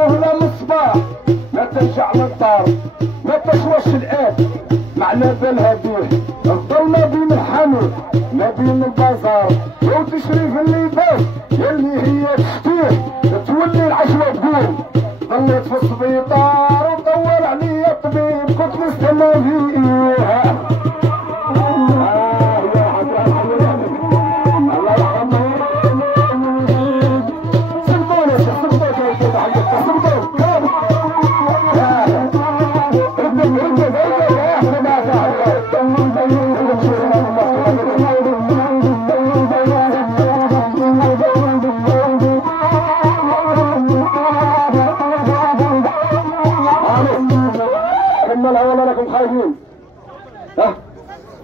الطفله من الصباح ما ترجع للدار ما تشواش الاب معنا بالها بيه الظل ما بين الحانوت ما بين البازار وتشري في اللباس يلي هي تشتيه تولي العشوه تقول ظليت في السبيطار ودور عليا الطبيب كنت نستنى فيه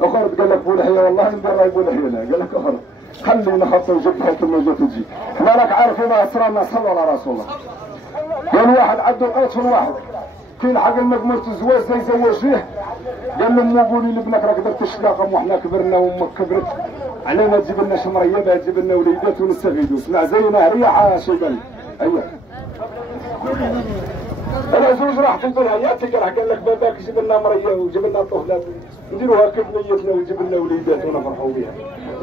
اخر قال لك بولحيه والله ندير بولحيه قال لك اخر خلينا خاطر نجيب الحكم ما جات تجي حنا راك عارفين ما اسرارنا صلوا على رسول الله قال واحد عنده قيطفل واحد كي لحق المقمرة الزواج زي زواج فيه قال له مو قولي لابنك راك درت الشقاقه وحنا كبرنا وامك كبرت علينا تجيب لنا شمريه باه تجيب لنا وليدات ونستفيدوا سمع زينا ريحه شيباني ايوه العزوز راح في البنايات قال لك باباك جيب لنا مريه وجيب لنا طفلات نديروها كيف نيتنا ويجيب لنا وليدات ونفرحوا بها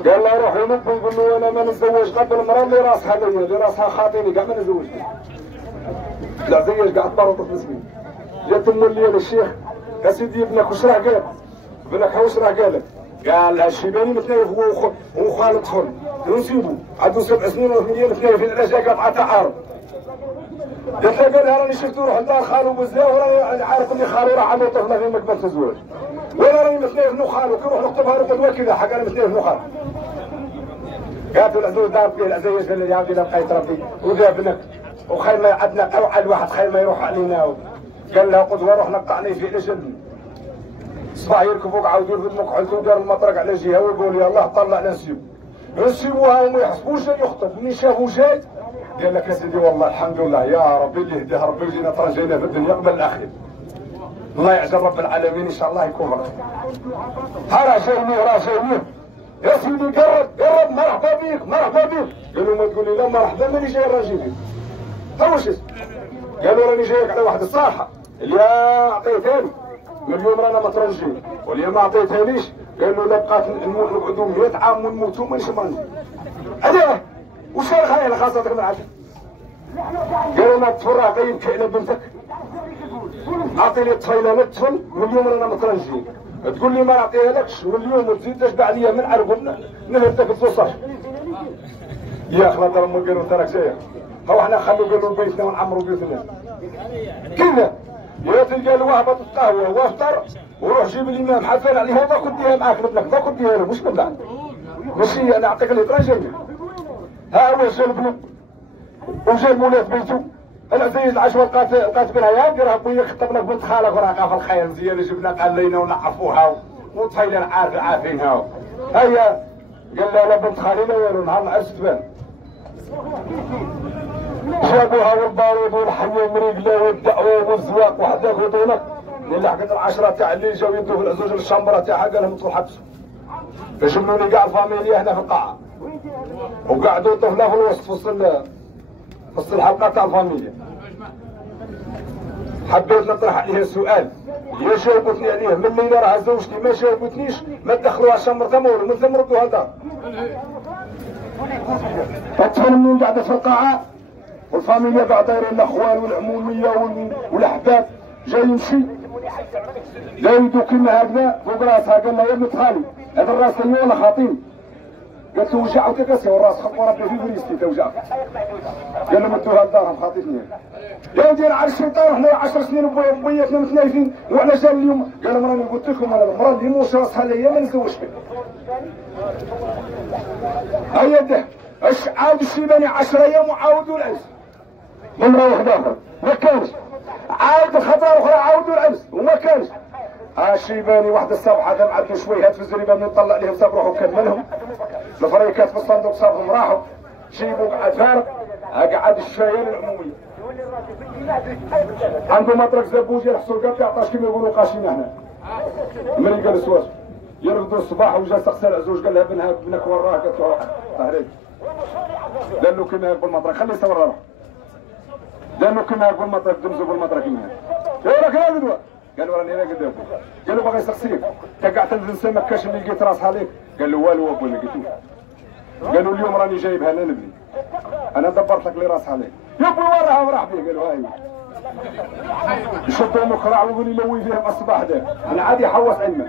قال له روح ينط ونقول له انا ما نتزوج قبل المراه اللي راسها ليا اللي راسها خاطيني كاع ما نتزوجش لا زيش قاعد طارط في مسكين جات ام الليل الشيخ يا سيدي ابنك واش راه قال ابنك واش راه قال قال الشيباني متنايف هو وخالد طفل نسيبو عنده 7 سنين و8 متنايف العلاج قطعه تعارض قالت له قال لها راني شفتو روح لدار خالو بزاف وراني عارف اني خالو راه عنده طفله في مقبل الزواج وانا راني متنايف نو خالو كي نروح نخطبها نقول كذا حق انا متنايف نو خالو قالت له العزوز دار فيه العزيز قال لي يا ودي لا بقيت ربي وذا ابنك وخير ما عندنا اوعى الواحد خير ما يروح علينا قال لها قدوه روح نقطعني في الجبل صباح يركبوك عاودوا في المقعد ودار المطرق على جهه ويقول يا الله طلعنا نسيبوها وما يحسبوش جاي يخطب منين شافوا جاي قال لك يا سيدي والله الحمد لله يا ربي اللي هداه ربي وجينا ترجينا في الدنيا قبل الاخير الله يعزل رب العالمين ان شاء الله يكون فرق ها راه جايني يا سيدي قرب مرحبا بيك مرحبا بيك قالوا ما تقول لي لا مرحبا ماني جاي راجلي ها واش قالوا راني جايك على واحد الصراحه اللي عطيتهاني من اليوم رانا مترجين واليوم ما عطيتهانيش قالوا لا بقات نقعدوا 100 عام ونموتوا مانيش مرني هذا وش الخيال خاصتك من عشان قالوا ما تفرع قيمك على بنتك اعطيني الطفيله للطفل من اليوم رانا مترجين تقول لي ما نعطيها لكش من اليوم وتزيد تشبع عليا من عرقنا نهدك الصوصاش يا اخي لا امك قالوا انت راك جاي هو احنا خلوا قالوا بيتنا ونعمروا بيوتنا كذا يا تلقى وهبط القهوه وافطر وروح جيب لي ماء محفل عليها باخذ ديها معاك لك باخذ ديها مش بالله ماشي انا نعطيك الاتراجي ها هو جا البنو وجا المولات بيتو العزيز العشوه لقات بنها يا ديرها بويا خطب لك بنت خالك وراها في الخير مزيان جبنا قلينا ونعرفوها وطفيله عارفينها هيا قال لها لا بنت خالي لا والو نهار العرس تبان جابوها والبارود والحي ومريقله والدعوه والزواق وحداك وطولك اللي حقت العشره تاع اللي جاو يدوا في العزوز الشمبره تاعها قال لهم ادخلوا حبسوا فشملوني كاع الفاميليا هنا في القاعه وقعدوا طفله في الوسط في وسط الحلقه تاع الفاميليا حبيت نطرح عليها سؤال يا جاوبتني عليه من الليله راه زوجتي ما جاوبتنيش ما تدخلوها شمرتها ما والو من ثم ردوها لدار الطفل منين قاعده في القاعه والفاميليا بعد دايرين الاخوان والعموميه والاحباب جاي يمشي زايدو كيما هكذا فوق راسها قال لها يا بنت خالي هذا الراس تاعي ولا خاطيني قالت له وجعك كاسي والراس خط وربي في بريستي توجعك قال له مدوها لدارهم خاطيتني يا ودي على الشيطان احنا 10 سنين وبيتنا متنايفين وعلى جال اليوم قال لهم راني قلت لكم انا المراه اللي موش راسها ليا ما نتزوجش بها هيا ده اش عاود الشيباني 10 ايام وعاودوا العز من مرة واحدة اخرى ما كانش عاود الخطره الاخرى عاودوا العز وما كانش الشيباني واحد الصبحه دام عندو شويهات في الزريبه من يطلع لهم صاب روحو كملهم الفريكات في الصندوق صابهم راحوا شيبو قعد فارغ قعد الشايل العموميه عنده مطرق زبوجي يحصل قاب يعطاش كيما يقولوا قاشينا هنا من قال السواس يرقدوا الصباح وجا سقسى العزوج قال لها ابنك وراه قالت له طهريك قال له كيما يقول المطرق خليه يصور روحه لانه كنا نقول مطرح دمزوا بالمطرح كنا يقول لك لا قدوه قالوا راني انا قدامك قالوا باغي يسقسيك تقعت تنسى ما كاش اللي لقيت راسها عليك قال له والو ابو لقيتوه قالوا اليوم راني جايبها انا نبني انا دبرت لك اللي راسها عليك يا ابوي وراها وراح بيه قالوا هاي يشدوا مقرع ويقول يلوي فيهم الصباح ده انا عادي يحوس عمه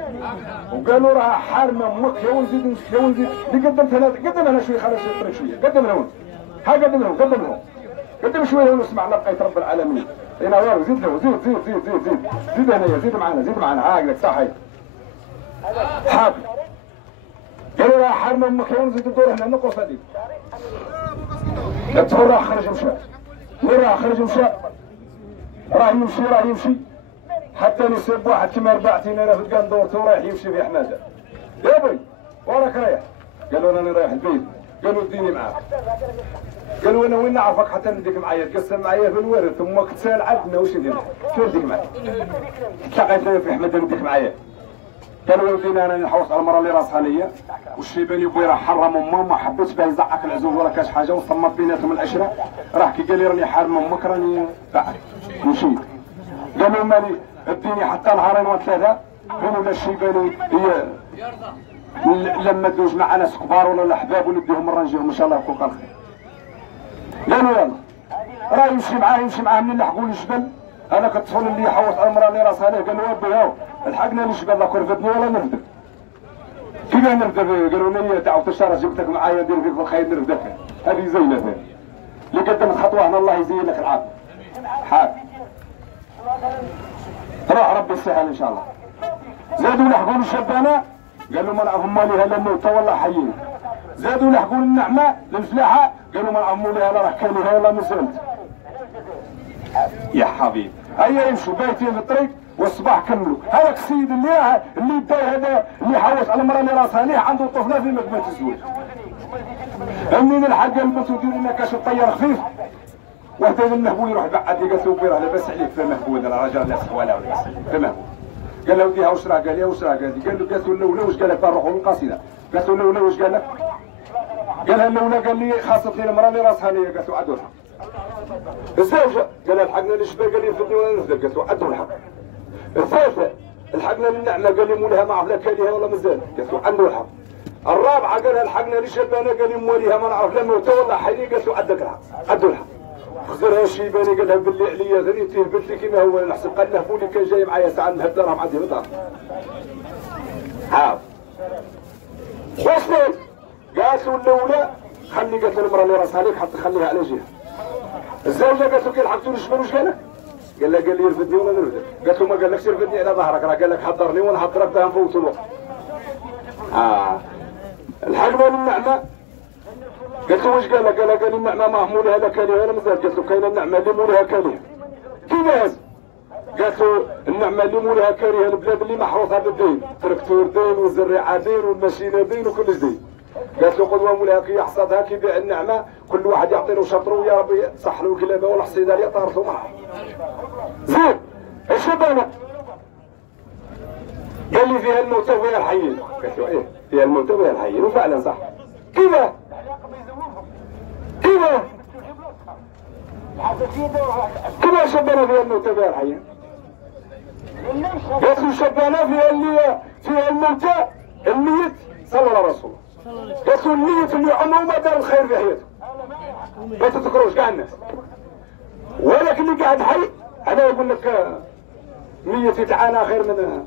وقالوا راها حارمه امك يا ولدي يا ولدي اللي قدمت انا قدم انا شويه خلينا شويه طريق شويه قدم لهم ها قدم لهم قدم لهم قدم شويه لهم نسمع لقيت رب العالمين هنا والو زيد له زيد زيد زيد زيد زيد زيد هنا زيد معنا زيد معنا هاكلك صح هاي حاضر قالوا راها حارمه امك يا ولدي تدور هنا نقص هذيك تصور راه خرج مشى وين راه خرج مشى راه يمشي حتى نسيب واحد كيما ربعتيني انا في القندورته ورايح يمشي في حماده يا بي وراك رايح قالوا راني رايح البيت قالوا اديني معاك قالوا انا وين نعرفك حتى نديك معايا تقسم معايا في الورث امك تسال عندنا واش ندير شنو نديك معاك تلاقيت في حماده نديك معايا قالوا يا ودينا انا نحوس على المراه اللي راسها ليا والشيباني بوي راه حرم امه ما حبيتش باه يزعق العزوز ولا كاش حاجه وصمت بيناتهم العشره راه كي قال لي راني حارم امك راني بعد مشيت قالوا مالي اديني حتى نهارين وثلاثه قالوا لا الشيباني هي لما دوز مع ناس كبار ولا الاحباب ونديهم مره نجيهم ان شاء الله يكون خير قالوا يلا راه يمشي معاه من نلحقوا الجبل انا كطفل اللي يحوط على المراه اللي راسها ليه قالوا ودي هاو الحقنا الجبل لا كرفتني ولا نرفدك كيفاه نرفدك قالوا لي تعاود تشارع جبتك معايا ندير فيك بالخير نرفدك هذه زينه اللي قدمت خطوه هنا الله يزين لك العافيه حاك روح ربي يسهل ان شاء الله زادوا لحقوا الشبانه قالوا ما نعرفوا مالها لا موتى ولا حيين زادوا لحقوا النعمه للفلاحه قالوا ما نعرفوا مالها لا راه كانها ولا مسلت يا حبيبي هيا يمشوا بايتين في الطريق والصباح كملوا هذاك السيد اللي دا هذا اللي حوس على المراه اللي راسها ليه عنده طفله في مقبله الزواج منين الحق البنت ودير لنا كاش الطيار خفيف وحده من المهبول يروح بعد لي قالت له بيرها لاباس عليك في مهبول انا راجل ناس ولا لاباس في مهبول قال له وديها واش راه قال لي واش راه قال لي قال له قالت له الاولى واش قال لك نروحوا للقصيده قالت له الاولى واش قال لك قالها الاولى قال لي خاصتني المراه اللي راسها ليا قالت له عدوا الحق الزوجه قال الحقنا للشباب قال لي نفدني ولا نفدك قالت له عدوا الحق الثالثه الحقنا للنعمه قال لي مولها ما عرف لا كاليها ولا مازال قالت له عدوا الحق الرابعه قالها الحقنا للشبانه قال لي مواليها ما نعرف لا موتى ولا حي قالت له عدك الحق عدوا الحق خزرها الشيباني قال لها باللي عليا ذريتيه قلت لي كيما هو نحسب قال له بولي كان جاي معايا ساعه نهب راهم عندي الدار عاود وصلت قالت له الاولى خلي قالت له المراه اللي راسها عليك حتى خليها على جهه الزوجه قالت له كي لحقتوا الجبل واش قال لك؟ قال لها قال لي يرفدني ولا نرفدك قالت له ما قالكش يرفدني على ظهرك راه قال لك حضرني وانا حضرك باه نفوت الوقت الحقنا للنعمه قالت له واش قال لك؟ قال لي النعمه ما مولها لا كاليه ولا مازال قالت له كاينه النعمه اللي مولها كاليه كيفاش؟ قالت له النعمه اللي مولها كاليه البلاد اللي محروسه بالدين تركتور دين والزريعه دين والماشينه دين وكلش دين قالت له قدوه مولاها كي يحصدها كي يبيع النعمه كل واحد يعطي له شطره ويا ربي صح له كلابه ولا حصيده اللي طارت له معاه زين الشبانه قال لي فيها الموتى وفيها الحيين قالت له ايه فيها الموتى وفيها الحيين وفعلا صح كيفاه؟ كيفاه؟ كيفاه الشبانه فيها الموتى وفيها الحيين؟ قالت له الشبانه فيها الموتى الميت صلى على رسول الله قالت له الميت اللي عمره ما دار الخير في حياته ما تذكروش كاع الناس ولكن اللي قاعد حي انا يقول لك ميت يتعانى خير من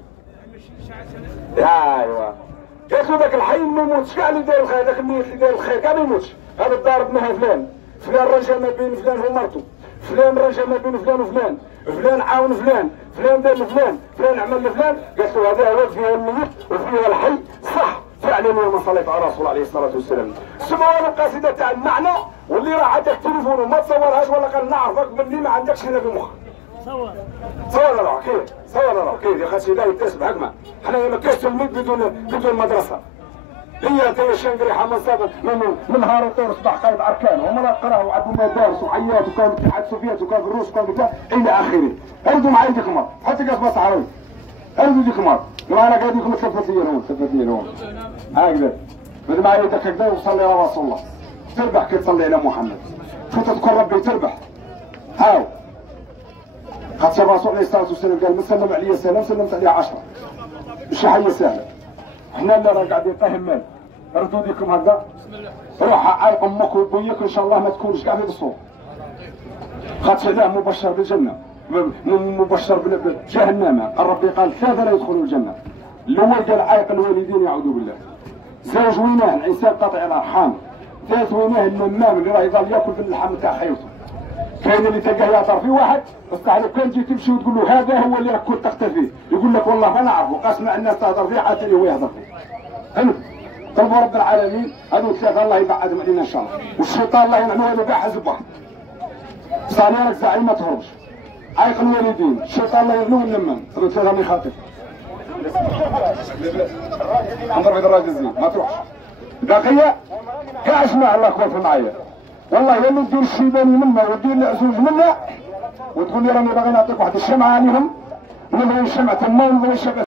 ايوا قالت له ذاك الحي ما يموتش كاع اللي داير الخير ذاك الميت اللي داير الخير كاع ما يموتش هذا الضارب معها فلان رجع ما بين فلان ومرته فلان رجع ما بين فلان وفلان فلان عاون فلان دار لفلان فلان عمل لفلان قالت له هذا هو فيها الميت وفيها الحي صح فعلا يوم صليت على رسول عليه الصلاه والسلام سمعوا القصيده تاع المعنى واللي راه عندك تليفون وما تصورهاش ولا قال نعرفك باللي ما عندكش هنا في مخك صور راه كيف صور راه كيف يا خالتي لا يتسبح هكما حنا ما كاش تلميذ بدون مدرسه هي انت شنقريحه من صبر من نهار طور صباح قايد اركان وما قراوا وعندهم مدارس وحيات وكان الاتحاد السوفيتي وكان الروس وكان كذا الى اخره اردوا معايا ديك المره حتى قاس ما صحراوي اردوا ديك المره وانا قاعد لكم 3 ايام 3 ايام هكذا بدي معايا يدك هكذا وصلي على رسول الله تربح كي تصلي على محمد شو تذكر ربي تربح هاو خاطر الرسول عليه الصلاه والسلام قال من سلم علي سلام سلمت عليه 10. ماشي حاجه سهله. احنا اللي راه قاعدين طايحين مال. ردوا ديكم هكذا. روح عايق امك وبويك ان شاء الله ما تكونش كاع في الصوت. خاطر علاه مبشر بالجنه. مبشر بجهنم. ربي قال ثلاثه لا يدخلوا الجنه. الاول قال عايق الوالدين يعوذ بالله. زوج ويناه الانسان قاطع الارحام. ثالث ويناه النمام اللي راه يظل ياكل في اللحم تاع خيوته. كاين اللي تلقاه يعطر في واحد بصح لو كان تجي تمشي وتقول له هذا هو اللي راك كنت تختفي يقول لك والله ما نعرفه قاسمع الناس تهضر فيه حتى هو يهضر فيه. فهمت؟ طلبوا رب العالمين هذو ثلاثه الله يبعدهم علينا ان شاء الله والشيطان الله ينعمه هذا كاع حزب واحد. صاني راك زعيم ما تهربش. عايق الوالدين الشيطان الله يعلمه النمام هذو ثلاثه اللي خاطر. نضرب هذا الراجل زين ما تروحش. باقيه كاع اسمع الله كويس معايا. والله يا اللي ندير الشيباني منا وندير العزوز منا وتقول لي راني باغي نعطيك واحد الشمعه عليهم ونبغي الشمعه تما ونبغي الشمعه